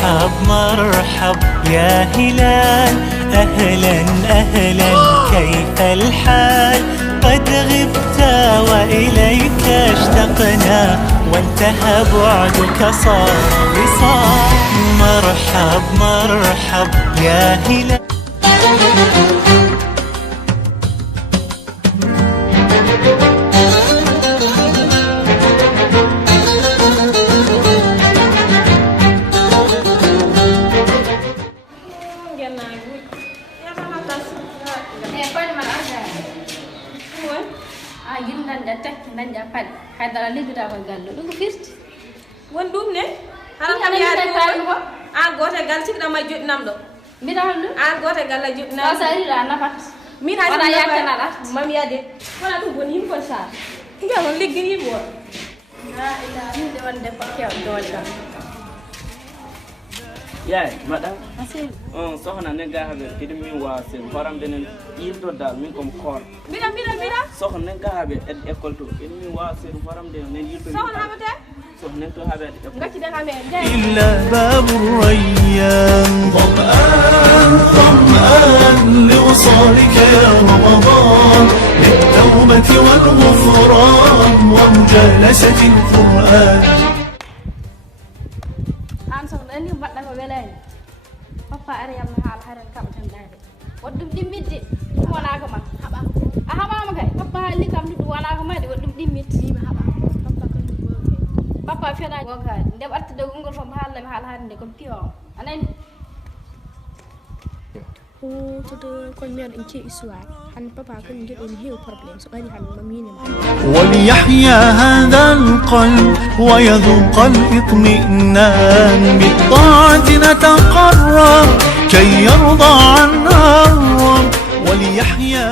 مرحب مرحب يا هلال، أهلا أهلا كيف الحال؟ قد غبت وإليك اشتقنا، وانتهى بعدك صار وصال. مرحب مرحب يا هلال. nanja pad hadara ligguda ko gallo ɗum ko firti won ɗum ne haram kam yaari ko an gote gal sikɗa ma joɗinam ɗo mbiɗa hol ɗum an gote gal a joɗinam sa riɗa nafat min wona yakkanaɗa mam yade wona ɗum woni yimɓe sar mbiyamon liggini yimɓe o la ila yimɓe wonde ko kew doole kam yaay madam asil soxna ne ga habe kidi min wa sen faram denen yildo dal min kom koor mbiɗa soxna ne ga habe ed école to kidi min wa sen faram denen yildo soxna habate soxna to habe ed école ngacci den habe إلا باب الريان ظمآن ظمآن لوصالك يا رمضان، للتوبة والغفران ومجالسة القرآن. an sohna ni mbaɗɗa ko welani papa ara yamma haala haran kam tan dade waɗɗum ɗimmidde ɗum wonaka ma a haɓama kay papa haalli kam ɗum wonaka ma de waɗɗum ɗimmidde papa fena gokade nde artude gongol fof mi haalami haala hande ko piyo anani to kon mi en ci histoire han papa ko ngeɗon heew probléme so ɓari han mamine ma وليحيا هذا القلب ويذوق الإطمئنان، بالطاعة نتقرب كي يرضى عنا الرب. وليحيا